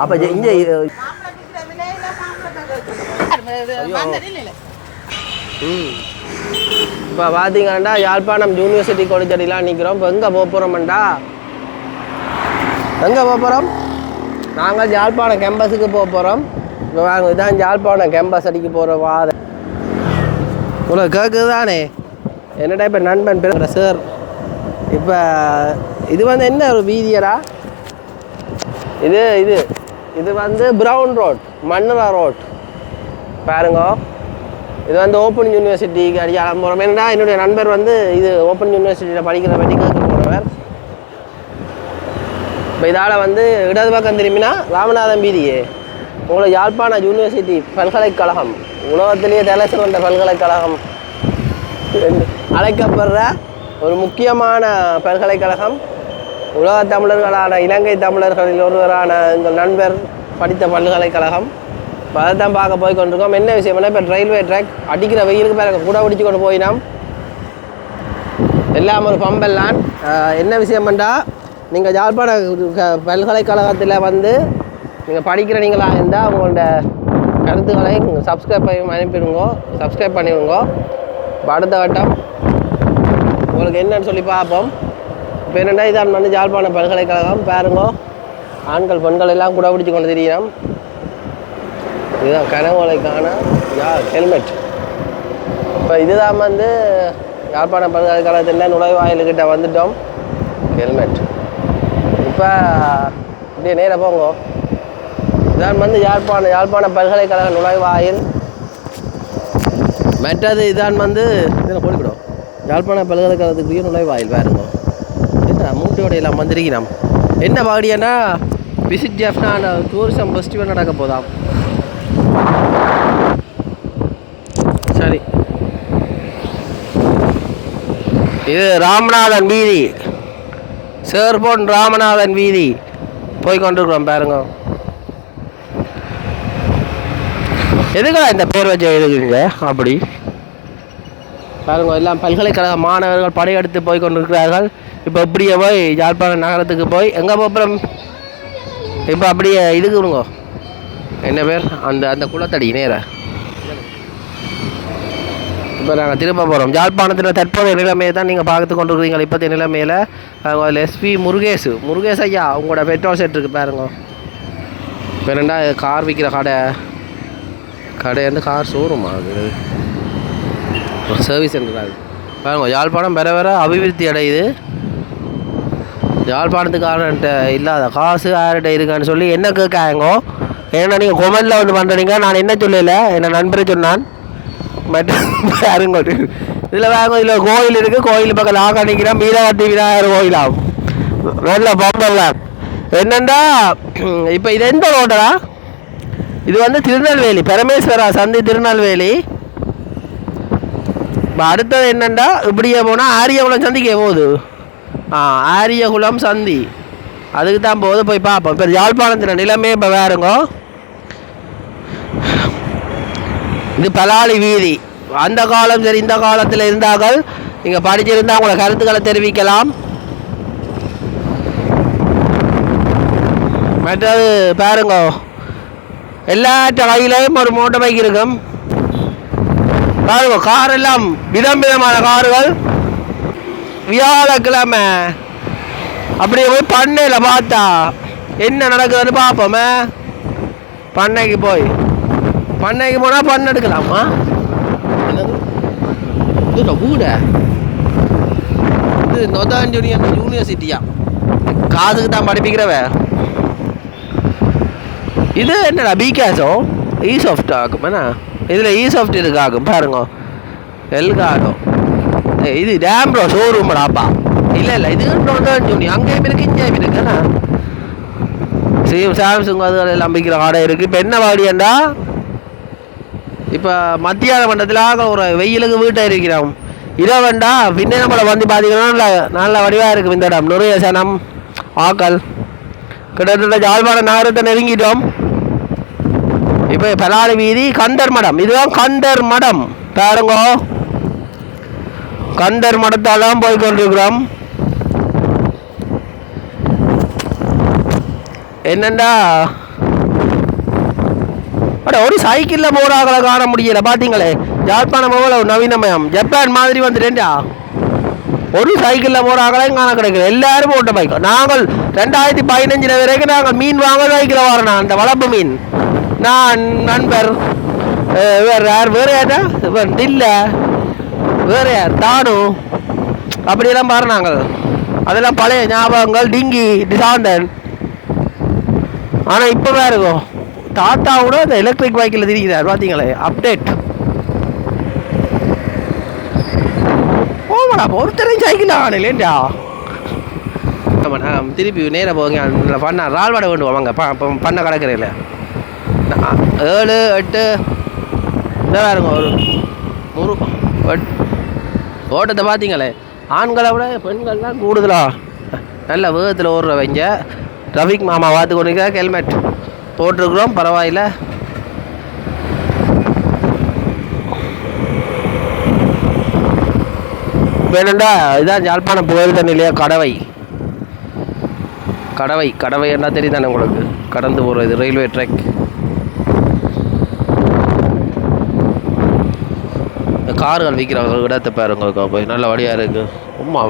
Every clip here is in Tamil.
அப்போ இங்கே இப்போ பார்த்தீங்கன்னா யாழ்ப்பாணம் யூனிவர்சிட்டி கொடிச்சடிலாம் நிற்கிறோம். இப்போ எங்கே போக போகிறோம்டா, எங்கே போக போகிறோம்? நாங்கள் யாழ்ப்பாணம் கேம்பஸுக்கு போக போகிறோம். இப்போ வாங்க, இதான் யாழ்ப்பாணம் கேம்பஸ் அடிக்க போகிற வாத உங்களுக்கு கேட்குது தானே? என்னடா இப்போ நண்பன் பேர் சார். இப்போ இது வந்து என்ன ஒரு வீதியரா? இது இது இது வந்து ப்ரௌன் ரோட், மண்ணுரா ரோட் பாருங்க. இது வந்து ஓப்பன் யூனிவர்சிட்டிக்கு அடியாளம் போகிறோம். என்னடா என்னுடைய நண்பர் வந்து இது ஓப்பன் யூனிவர்சிட்டியில் படிக்கிற பற்றி கேட்க போகிறவர். இப்போ இதால் வந்து இடது பக்கம் திரும்பினா ராமநாதன் வீதியே உங்களுக்கு யாழ்ப்பாண யூனிவர்சிட்டி பல்கலைக்கழகம், உலகத்திலேயே தலை சிறந்த பல்கலைக்கழகம் அழைக்கப்படுற ஒரு முக்கியமான பல்கலைக்கழகம். உலக தமிழர்களான இலங்கை தமிழர்களில் ஒருவரான எங்கள் நண்பர் படித்த பல்கலைக்கழகம். இப்போ அதை தான் பார்க்க போய் கொண்டிருக்கோம். என்ன விஷயம்னா, இப்போ ரயில்வே ட்ராக் அடிக்கிற வெயிலுக்கு பேர் கூட பிடிச்சி கொண்டு போயினோம். எல்லாம் ஒரு பம்பெல்லாம். என்ன விஷயம்டா, நீங்கள் யாழ்ப்பாண பல்கலைக்கழகத்தில் வந்து நீங்கள் படிக்கிறீங்களா இருந்தால் உங்களோட கருத்துக்களை சப்ஸ்கிரைப் பண்ணி அனுப்பிடுங்க, சப்ஸ்கிரைப் பண்ணிவிடுங்க. இப்போ அடுத்த கட்டம் உங்களுக்கு என்னன்னு சொல்லி பார்ப்போம். இப்போ என்னென்னா, இதான் வந்து யாழ்ப்பாண பல்கலைக்கழகம் பாருங்க. ஆண்கள் பெண்கள் எல்லாம் கூட பிடிச்சி கொண்டு தெரியும். இதுதான் கனவுலைக்கான ஹெல்மெட். இப்போ இதுதான் வந்து யாழ்ப்பாண பல்கலைக்கழகத்தில் நுழைவாயில்கிட்ட வந்துட்டோம். ஹெல்மெட். இப்போ இப்படியே நேராக போங்க. இதான் வந்து யாழ்ப்பாண பல்கலைக்கழக நுழைவாயில். மற்றது இதான் வந்து இதில் போட்டுக்கிடும் யாழ்ப்பாண பல்கலைக்கழகத்துக்குரிய நுழைவாயில் பாருங்க. என்ன மூட்டையோட எல்லாம் வந்திருக்கிறோம். என்ன பாடியன்னா, விசிட் ஜெஃப்னா டூரிசம் ஃபெஸ்டிவல் நடக்க போதாம். சரி, இது ராமநாதன் வீதி, சேர்போன் ராமநாதன் வீதி போய் கொண்டிருக்கிறோம் பாருங்க. எதுக்கா இந்த பேர் வச்சு எழுதுங்க அப்படி பாருங்க. எல்லாம் பல்கலைக்கழக மாணவர்கள் படையெடுத்து போய் கொண்டிருக்கிறார்கள். இப்போ இப்படியே போய் யாழ்ப்பாண நகரத்துக்கு போய் எங்கே போகிறோம்? இப்போ அப்படியே இதுக்கு விடுங்க, என்ன பேர், அந்த குளத்தடி நேராக. இப்போ நாங்கள் திரும்ப போகிறோம். யாழ்ப்பாணத்தில் தற்போதைய நிலைமையை தான் நீங்கள் பார்த்து கொண்டிருக்கிறீங்க. இப்போதைய நிலைமையில் அதில் எஸ்பி முருகேஷ் ஐயா உங்களோட பெட்ரோல் செட் இருக்குது பாருங்க. இப்போ என்னென்னா கார் விற்கிற கடை வந்து கார் ஷோரூமா, அது சர்வீஸ் சென்டர். அது பாருங்க, யாழ்ப்பாணம் வேற அபிவிருத்தி அடையுது. யாழ்ப்பாணத்துக்காரன்ட்ட இல்லாத காசு யார்கிட்ட இருக்கான்னு சொல்லி என்ன கேட்காங்கோ. ஏன்னா நீங்கள் கொமெண்டில் வந்து பண்ணுறீங்க. நான் என்ன சொல்லலை, என்ன நண்பரை சொன்னான். யாருங்க இதில் வாங்க, இதில் கோயில் இருக்குது. கோயில் பக்கம் ஆக நிற்கிறேன். மீனவட்டி விநாயகர் கோயிலாம் நல்ல பம்பெல்லாம். என்னென்னா, இப்போ இது எந்த ரோடா? இது வந்து திருநெல்வேலி, பரமேஸ்வரா சந்தி திருநெல்வேலி. இப்போ அடுத்தது என்னென்னா, இப்படியே போனால் ஆரியகுளம் சந்திக்கே போகுது. ஆரியகுளம் சந்தி அதுக்கு தான் போகுது. போய் பார்ப்போம். இப்போ யாழ்ப்பாணத்தில் நிலைமை இப்போ வேறுங்க. இது பலாளி வீதி. அந்த காலம் சரி, இந்த காலத்தில் இருந்தார்கள். நீங்கள் படிச்சிருந்தால் உங்களை கருத்துக்களை தெரிவிக்கலாம். மற்றது பாருங்க, எல்லாற்ற வகையிலையும் ஒரு மோட்டர் பைக் இருக்கும் பாருங்க. கார் எல்லாம் விதம் விதமான கார்கள். வியாழக்கிழமை அப்படியே போய் பண்ணையில் பார்த்தா என்ன நடக்குதுன்னு பார்ப்போமே. பண்ணைக்கு போனால் பண்ண எடுக்கலாமா? இது கூட இது நொதான் யூனிவர்சிட்டியா, காதுக்கு தான் படிப்பிக்கிறவ. இது என்னடா பிகாஸோ ஈசாஃப்ட் ஆகும் என்ன? இதில் ஈசாஃப்ட் இதுக்கு ஆகும் பாருங்க. எல்காடோ இது டேம்ப்ரோ ஷோரூம்டாப்பா. இல்லை இது நொதான் யூனி, அங்கேயும் இருக்குது இங்கேயும் இருக்குண்ணா. சாம்சங் அதுகள் எல்லாம் விற்கிற கடை இருக்குது. இப்போ என்ன வாடியாண்டா, இப்போ மத்தியான மண்டலத்தில் ஒரு வெயிலுக்கு வீட்டை இருக்கிறோம். இரவண்டா பின்னே நம்மளை வந்து பார்த்தீங்கன்னா நல்ல வடிவாக இருக்கும் இந்த இடம். நிறைய சனம் ஆக்கள். கிட்டத்தட்ட யாழ்ப்பாண நகரத்தை நெருங்கிட்டோம். இப்போ பலாளி வீதி, கந்தர் மடம். இதுதான் கந்தர் மடம் பாருங்க. கந்தர் மடத்தாலாம் போய் கொண்டிருக்கிறோம். என்னண்டா அட ஒரு சைக்கிளில் போகிறாங்கள காண முடியல பார்த்தீங்களே. யாழ்ப்பாணம் எவ்வளோ நவீனமயம், ஜப்பான் மாதிரி வந்துட்டேன்டா. ஒரு சைக்கிளில் போகிறாங்களையும் காண கிடைக்கல, எல்லாரும் ஓட்ட பைக். நாங்கள் 2015 வரைக்கும் நாங்கள் மீன் வாங்க சைக்கிளில் வரேன், அந்த வளர்ப்பு மீன். நான் நண்பர் வேறு யார், வேறு யார்டா இல்லை, வேறு யார் தானு, அப்படியெல்லாம் பாரு நாங்கள். அதெல்லாம் பழைய ஞாபகங்கள். டிங்கி டிசாண்டன். ஆனால் இப்போ வேறு இருக்கும், தாத்தாவோட இந்த எலக்ட்ரிக் பைக்கில் திரிக்கிறார் பார்த்தீங்களே. அப்டேட் ஓமாடா, ஒருத்தரையும் சைக்கிள் ஆகலையா. ஆமாம், திருப்பி நேராக போங்க. பண்ண ரால்வாடை வேண்டுவோம் அவங்க பண்ண கிடக்கிறேன். 7 8 இதாக இருக்கும். ஒரு ஓட்டத்தை பார்த்தீங்களே. ஆண்களை விட பெண்கள்லாம் கூடுதலா நல்ல வேகத்தில் ஓடுறவங்க. டிராஃபிக் மாமா பார்த்து கொண்டு ஹெல்மெட் போட்டிருக்கிறோம், பரவாயில்ல. வேணுண்டா இதுதான் யாழ்ப்பாணம் புகழ் தண்ணிலையா கடவை. கடவை கடவை என்ன தெரியும் தானே உங்களுக்கு, கடந்து போகிறது ரயில்வே ட்ராக். கார்கள் விற்கிறவங்க இடத்தை பாருங்க, போய் நல்ல வழியாக இருக்குது. உம்மா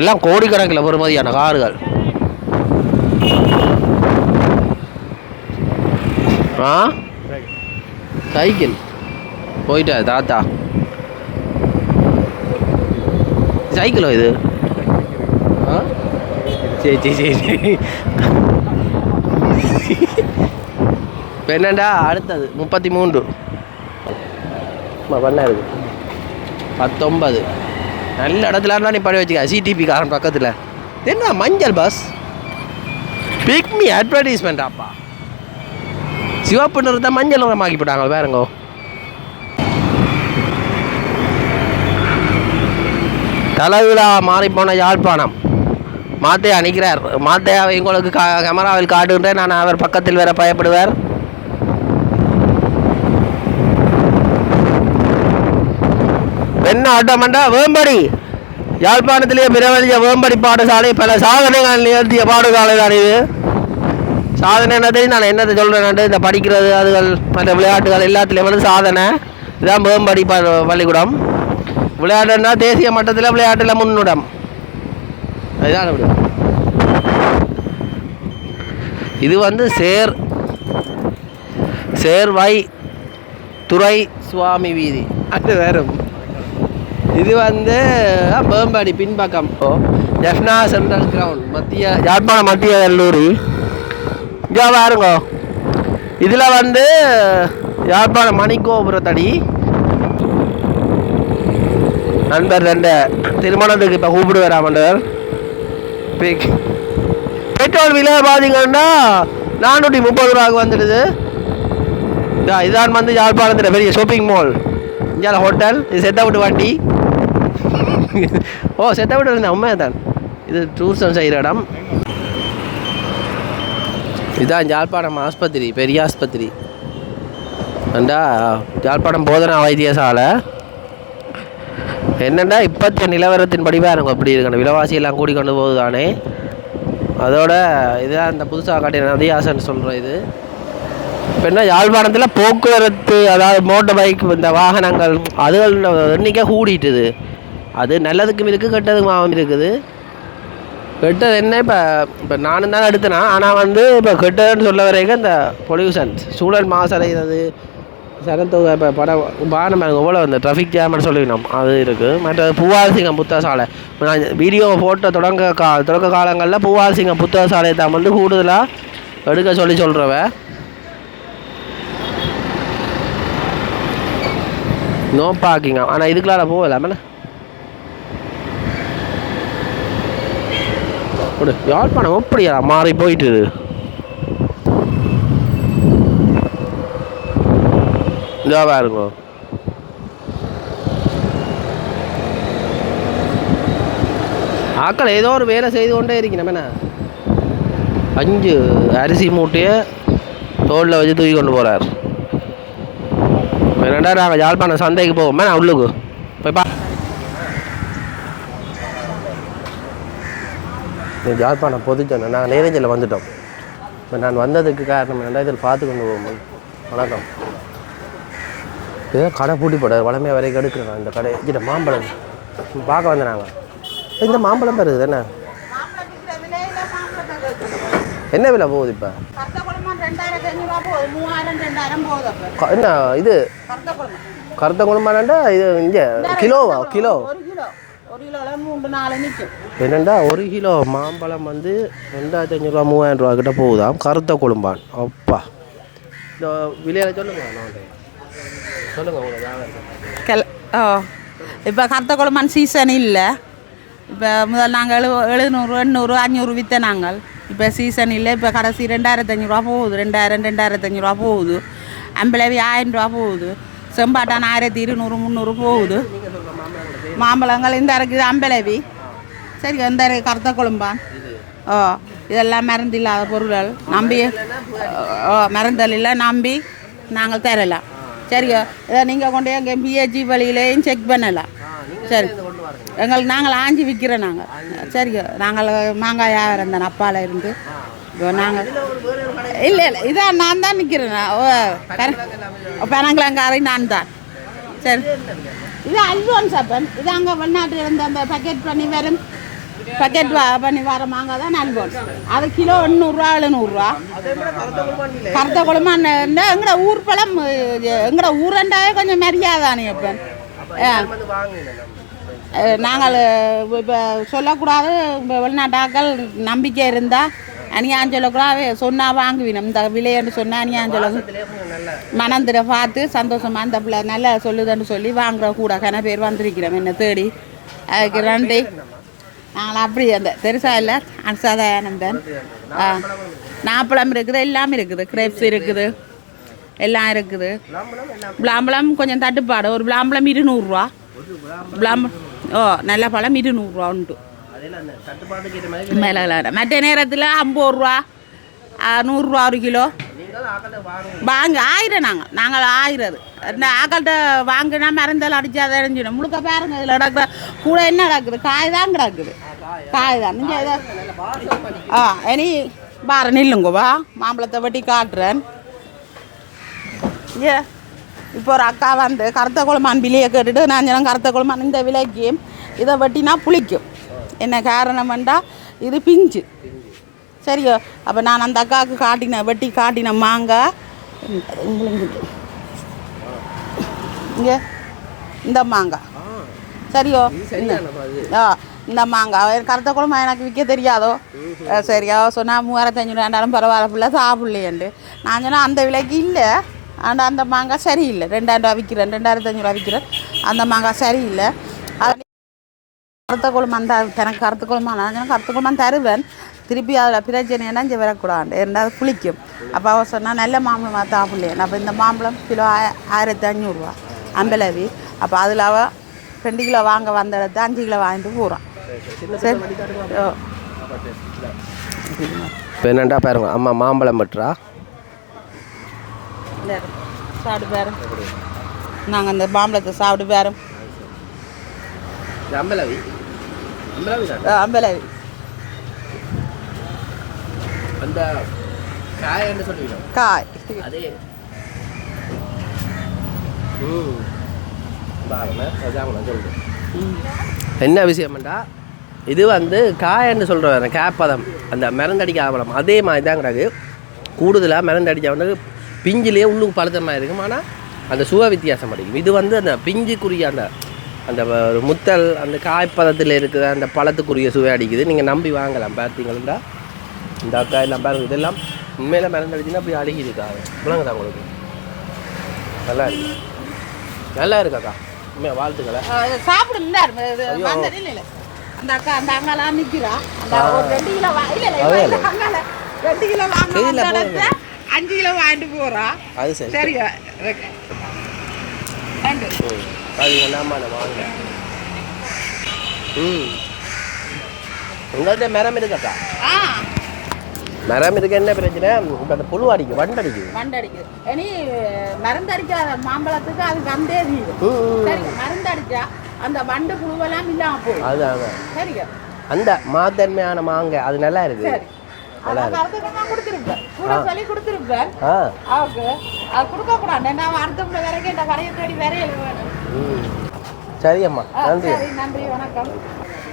எல்லாம் கோடிக்கணக்கில் பெறுமதியான கார்கள். சைக்கிள் போயிட்டா தாத்தா. சைக்கிளோ இது? சரி சரி சரி. இப்போ என்னண்டா அடுத்தது 33 பண்ண இருக்கு. 19 நல்ல இடத்துல நீ படி வச்சுக்க. சிடிபி காரன் பக்கத்தில் என்ன மஞ்சள் பஸ் பிக்மி அட்வர்டைஸ்மெண்ட். அப்பா சிவப்பு நிறத்தை மஞ்சள் நிறமாக்கி போட்டாங்க வேறுங்கோ. தலைவிழா மாறிப்போன யாழ்ப்பாணம். மாத்தையா நிற்கிறார். மாத்தையாவை உங்களுக்கு கேமராவில் காட்டுகின்றேன் நான். அவர் பக்கத்தில் வேற பயப்படுவார். என்ன ஆட்டமண்டா வேம்படி. யாழ்ப்பாணத்திலேயே பிரபலிய வேம்படி பாடசாலை பல சாதனைகள் நிகழ்த்திய பாடசாலை தான் இது. சாதனை என்ன தெரியும் நான் என்னத்தை சொல்கிறேன். இந்த படிக்கிறது அதுகள் மற்ற விளையாட்டுகள் எல்லாத்துலேயும் வந்து சாதனை. இதுதான் வேம்படி பள்ளிக்கூடம். விளையாட்டுன்னா தேசிய மட்டத்தில் விளையாட்டில் முன்னிடம். அதுதான் அப்படி. இது வந்து சேர்வாய் துறை சுவாமி வீதி அது வேறு. இது வந்து வேம்பாடி பின்பக்கம் ஜெஃப்னா சென்ட்ரல் கிரவுண்ட் யாழ்ப்பாணம் மத்திய கல்லூரி. இங்கே பாருங்க, இதில் வந்து யாழ்ப்பாணம் மணிக்கோபுரத்தடி. நண்பர் 2 திருமணத்துக்கு இப்போ கூப்பிடு வராமண்டவர். பெட்ரோல் விலை பார்த்தீங்கன்னா 430 ரூபாய்க்கு வந்துடுது. இதான் வந்து யாழ்ப்பாணத்தில் பெரிய ஷாப்பிங் மால். இங்கே ஹோட்டல். இது செட் அவுட் வண்டி. செட் அவுட் இருந்தேன் உண்மையாக தான். இது டூரிசம் செய்கிற இடம். இதுதான் யாழ்ப்பாணம் ஆஸ்பத்திரி, பெரிய ஆஸ்பத்திரி. ஏண்டா யாழ்ப்பாணம் போதனா வைத்தியசாலை. என்னென்னா இப்போத்திய நிலவரத்தின்படி பாருங்க அப்படி இருக்கணும். விலைவாசியெல்லாம் கூடிக்கொண்டு போகுது தானே. அதோட இதுதான் இந்த புதுசாக காட்டின நதியாசன்னு சொல்கிறோம். இது இப்போ என்ன யாழ்ப்பாணத்தில் போக்குவரத்து, அதாவது மோட்டர் பைக் இந்த வாகனங்கள் அதுகள் எண்ணிக்கை கூடிட்டுது. அது நல்லதுக்கும் இருக்குது கெட்டதுக்கும் இருக்குது. கெட்டது என்ன, இப்போ நானும் தான் எடுத்தேனா. ஆனால் வந்து இப்போ கெட்டதுன்னு சொல்ல வரைக்கும் இந்த பொல்யூஷன், சூழல் மாசடைகிறது, சனத்தொகை. இப்போ வாகனம் எவ்வளோ இந்த ட்ராஃபிக் ஜாம்னு சொல்லிக்கணும் அது இருக்குது. மற்ற பூவாசிங்கம் புத்தகசாலை. நான் வீடியோ ஃபோட்டோ தொடக்க காலங்களில் பூவாசிங்கம் புத்தகசாலையை தான் வந்து கூடுதலாக எடுக்க சொல்கிறவ. நோ பார்க்கிங்க. ஆனால் இதுக்குள்ளார போகலாமே. யாழ்ப்பாணம் எப்படியா மாறி போயிட்டு. இதாவா இருக்கும். ஆக்கள் ஏதோ ஒரு வேலை செய்து கொண்டே இருக்கணும். 5 அரிசி மூட்டையை தோளில் வச்சு தூக்கி கொண்டு போகிறார். என்னடா நாங்கள் யாழ்ப்பாணம் சந்தைக்கு போவோமே. நான் உள்ளுக்கு போய் யாழ்ப்பாணம் பொதுச்சந்தை நாங்கள் நேரஞ்சில் வந்துட்டோம். இப்போ நான் வந்ததுக்கு காரணம் என்னடா இதில் பார்த்து கொண்டு போகும்போது வணக்கம் ஏதோ கடை பூட்டி போட வளமையாக வரைக்கும் எடுக்கிறேன் இந்த கடை கிட்ட மாம்பழம் பார்க்க வந்தேன் நாங்கள் இந்த மாம்பழம் பேர் என்ன என்ன விலை போகுது இப்போ என்ன இது கருத்த குழம்பாண்டா இது இங்கே கிலோவா கிலோ என்னண்டா 1 கிலோ மாம்பழம் வந்து 2500 ரூபா 3000 ரூபா கிட்ட போகுதாம் கருத்த குழம்பான் அப்பா இந்த விலையில சொல்லுங்க சொல்லுங்க உங்களுக்கு இப்போ கருத்த குழம்பான் சீசன் இல்லை இப்போ முதல் நாங்கள் 700 800 500 விற்ற நாங்கள் இப்போ சீசன் இல்லை இப்போ கடைசி 2500 ரூபா போகுது 2500 ரூபா போகுது அம்பளவி 1000 ரூபா போகுது செம்பாட்டான் 1200 300 போகுது மாம்பழங்கள் இந்த இருக்குது அம்பளவி சரி இந்த கருத்த குழம்பான் இதெல்லாம் மருந்து இல்லாத பொருள்கள் நம்பி மருந்தல் இல்லை நம்பி நாங்கள் தரலாம் சரியா இதை நீங்கள் கொண்டு எங்கள் பிஹெச்சி வழியிலையும் செக் பண்ணலாம் சரி எங்களுக்கு நாங்கள் ஆஞ்சி விற்கிறோம் நாங்கள் சரியா நாங்கள் மாங்காய் வியாபாரம் தான் அப்பாவில் இருந்து இப்போ நாங்கள் இல்லை இதான் நான் தான் நிற்கிறேன் பனங்கிழங்காரை நான் தான் சரி இது அல்வான்ஸ் அப்பன் இது அங்கே வெளிநாட்டில் இருந்து அந்த பேக்கெட் பண்ணி வரும் பேக்கெட் பண்ணி வர மாங்காய் தான் அல்வான்ஸ் அது கிலோ 800 700 கருத்த குழம்பு எங்களோட ஊர் பழம் எங்களோட ஊரண்டாவே கொஞ்சம் மரியாதானே அப்பன் நாங்கள் இப்போ சொல்லக்கூடாது இப்போ வெளிநாட்டாக்கள் நம்பிக்கை இருந்தால் அணியான்னு சொல்லக்கூடாது சொன்னால் வாங்குவினோம் இந்த விலையன்னு சொன்னால் அணியான்னு சொல்ல மனந்திர பார்த்து சந்தோஷமாக அந்த பிள்ளை நல்லா சொல்லுதுன்னு சொல்லி வாங்குற கூட கன பேர் வந்திருக்கிறோம் என்னை தேடி அதுக்கு நன்றி நாங்கள் அப்படி அந்த பெருசா இல்லை அன்சாதானந்தன் நாப்பழம் இருக்குது எல்லாமே இருக்குது கிரேப்ஸ் இருக்குது எல்லாம் இருக்குது விளாம்பழம் கொஞ்சம் தட்டுப்பாடு ஒரு விளாம்பழம் 200 விளாம்பழம் நல்ல பழம் 200 உண்டு மேலே மற்ற நேரத்தில் 50 ரூபா 100 1 கிலோ வாங்க 1000 நாங்கள் 1000 இந்த ஆக்கள்கிட்ட வாங்கினா மருந்தெல்லாம் அடித்தா அதை அடைஞ்சிடும் முழுக்க பாருங்க இதில் கிடக்குற கூட என்ன கிடக்குது காய் தான் கிடக்குது காய் தான் நீங்கள் இதை இனி பாரு நில்லுங்கோவா மாம்பழத்தை வெட்டி காட்டுறேன் ஏ இப்போ ஒரு அக்கா வந்து கருத்த குழம்பான் விலையை கேட்டுட்டு நான் சொன்னேன் கருத்த குழம்பான் இந்த விலைக்கு இதை வெட்டினா புளிக்கும் என்ன காரணம்ண்டா இது பிஞ்சு சரியோ அப்போ நான் அந்த அக்காவுக்கு காட்டினேன் வெட்டி காட்டினேன் மாங்காய் இங்கே இந்த மாங்காய் சரியோ இந்த மாங்காய் கருத்த குழம்பு எனக்கு விற்க தெரியாதோ சரியா சொன்னால் 3500 2,000 பரவாயில்ல பிள்ளை சாப்பிட்லையேண்டு நான் சொன்னால் அந்த விலைக்கு இல்லை ஆனால் அந்த மாங்காய் சரியில்லை 2000 ரூபா விற்கிறேன் 2500 விற்கிறேன் அந்த மாங்காய் சரியில்லை அது கருத்த குழம்பு அந்த எனக்கு கருத்த குழம்பு நான் கருத்த குழம்பு தருவேன் திருப்பி அதில் பிரச்சனை என்ன இங்கே வரக்கூடாது ரெண்டாவது புளிக்கும் அப்போ அவள் சொன்னால் நல்ல மாம்பழமாக சாப்பிட்லையே அப்போ இந்த மாம்பழம் கிலோ 1500 அம்பளவி அப்போ அதில் அவள் 2 கிலோ வாங்க வந்த இடத்து 5 கிலோ வாங்கிட்டு போகிறான் சரி இப்போ என்னண்டா பாருங்க அம்மா மாம்பழம் பட்டுறா சாப்பிட்டு பேரும் நாங்கள் அந்த மாம்பழத்தை சாப்பிட்டு பேரும் அம்பளவி அம்பளவி அந்த காய் என்ன சொல்லுவீங்க காய் அதே என்ன விஷயம்டா இது வந்து காயன்னு சொல்கிறேன் கேப்பதம் அந்த மிரந்தடிக்க ஆவலம் அதே மாதிரி தான் கிடக்கு கூடுதலாக மிரந்தடிக்க வந்து பிஞ்சிலேயே உள்ளுக்கு பழுத்தமாக இருக்கும் ஆனால் அந்த சுவை வித்தியாசம் அடிக்கும் இது வந்து அந்த பிஞ்சுக்குரிய அந்த அந்த முத்தல் அந்த காய்ப்பதத்தில் இருக்கிற அந்த பழத்துக்குரிய சுவை அடிக்குது நீங்கள் நம்பி வாங்கலாம் பார்த்தீங்கன்னா இந்த அக்கா எல்லாம் பாருங்க இதெல்லாம் உண்மையில மிரந்தடிச்சுன்னா அப்படி அழுகிருக்காங்க விளங்குதா உங்களுக்கு நல்லா இருக்கு நல்லா இருக்காக்கா உண்மையாக வாழ்த்துக்களை சாப்பிடுங்க அந்த அக்கா அந்த அங்காலாம் நிற்கிறா அந்த ஒரு 2 கிலோ 2 கிலோ வாங்க 5 கிலோ வாங்கிட்டு போறா அது சரி சரியா அது நாம வாங்க உங்கள்கிட்ட மரம் இருக்காக்கா மரம் இருக்க என்ன பிரச்சனை அந்த புழு அடிக்கும் வண்டடிக்குது இனி மருந்து அடிக்காத மாம்பழத்துக்கு அது வந்தே சரி மருந்து அடிச்சா அந்த வண்டு புழுவெல்லாம் இல்லாம போகும் அதுதான் சரிங்க அந்த மாத்தன்மையான மாங்காய் அது நல்லா இருக்கு சரி நல்லா இருக்கு நான் கொடுத்துருப்பேன் கூட சொல்லி கொடுத்துருப்பேன் ஆ அவருக்கு அது கொடுக்கக்கூடாது நான் அடுத்த முறை வரைக்கும் இந்த வரைய தேடி வரையல் வேணும் சரி அம்மா நன்றி சரி நன்றி வணக்கம்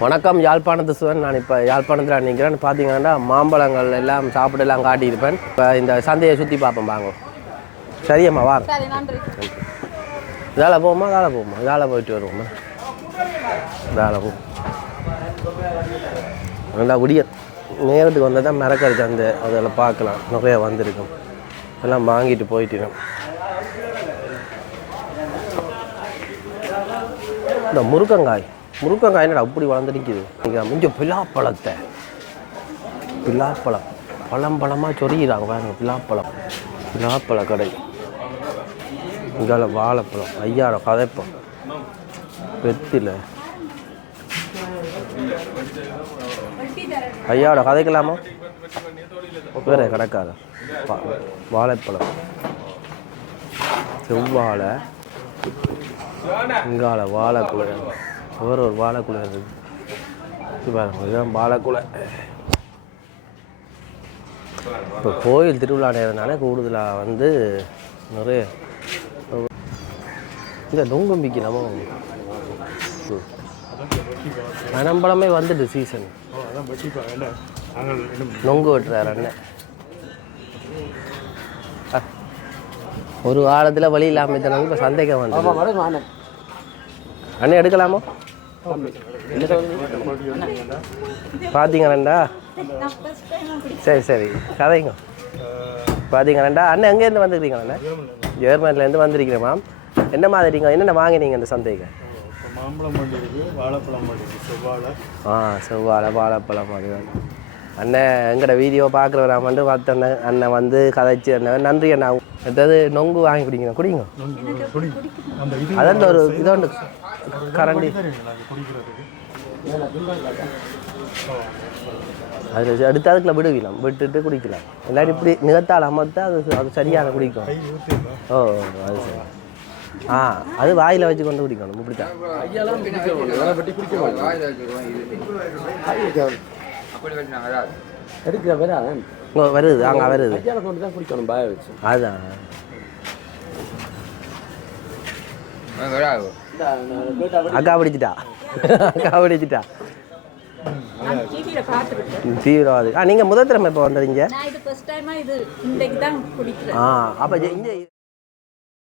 வணக்கம் யாழ்ப்பாணத்து சுவன். நான் இப்போ யாழ்ப்பாணத்தில் நிற்கிறேன். பார்த்தீங்கன்னா மாம்பழங்கள் எல்லாம் சாப்பிடலாம் காட்டியிருப்பேன். இப்போ இந்த சந்தையை சுற்றி பார்ப்போம் வாங்க. சரியம்மா வாங்க. சரி நன்றி. இதால் போவோமா இதால் போயிட்டு வருவோம்மா. இதால் போவோம். நல்லா விடிய நேரத்துக்கு வந்தால் தான் மிரக்கறி சந்தை அதில் பார்க்கலாம். நிறைய வந்திருக்கும். எல்லாம் வாங்கிட்டு போயிட்டோம். இந்த முருங்கங்காய் என்னடா அப்படி வளர்ந்து நிற்கிது. நீங்கள் கொஞ்சம் பிலாப்பழத்தை பிலாப்பழம் பழமாக சொரிகிறாங்க பாருங்க. பிலாப்பழ கடை. இங்கே வாழைப்பழம் ஐயாட கதைப்பம் வெத்தில ஐயாவோட கதைக்கலாமா வேறு கிடக்காத வாழைப்பழம் செவ்வாழை இங்கால வாழைக்குலை வேறு ஒரு வாழைக்குலை இருக்குது பாருங்க. இதுதான் வாழைக்குலை. இப்போ கோயில் திருவிழா நேரம்னால கூடுதலாக வந்து நிறைய இந்த நொங்கும் நம்ம மனம்பழமே வந்துட்டு சீசன். நொங்கு வெட்டுறாரு அண்ணன். ஒரு காலத்தில் வழி இல்லாமல் இருந்தாலும் இப்போ சந்தைக்கு வந்து அண்ணன் எடுக்கலாமோ பார்த்தீங்களா? சரி கதைங்க. பார்த்தீங்களா அண்ணன் எங்கேருந்து வந்துருக்கீங்களா? அண்ணன் ஜெர்மனிலேருந்து வந்திருக்கிறேன் மேம். என்ன மாதிரிங்க என்னென்ன வாங்கினீங்க இந்த சந்தைக்கு? மாம்பழம் மாடி இருக்குது, வாழைப்பழம் மாடி இருக்குது, செவ்வாழை. செவ்வாழை வாழைப்பழம் மாடி தான். அண்ணன் எங்களோட வீடியோ பார்க்குறவராமண்டு பார்த்தண்ணே அண்ணன் வந்து கதைச்சு அண்ணன் நன்றி அண்ணா. எதாவது நொங்கு வாங்கி குடிங்க. அதான் ஒரு இதோண்டு கரண்டி அது அடுத்த அதுக்குள்ள விடுவிலாம் விட்டுட்டு குடிக்கலாம். இல்லாட்டி இப்படி நிகழ்த்தால் அமர்த்தா அது சரியான குடிக்கும். அது சரி. அது வாயில் வச்சு கொண்டு குடிக்கணும். இப்படித்தான் வருது அங்கே வருது. அதுதான் அக்கா பிடிச்சிட்டா தீவிரவாதி. நீங்கள் முதல் திறமை இப்போ வந்துடுங்க. அப்போ இங்கே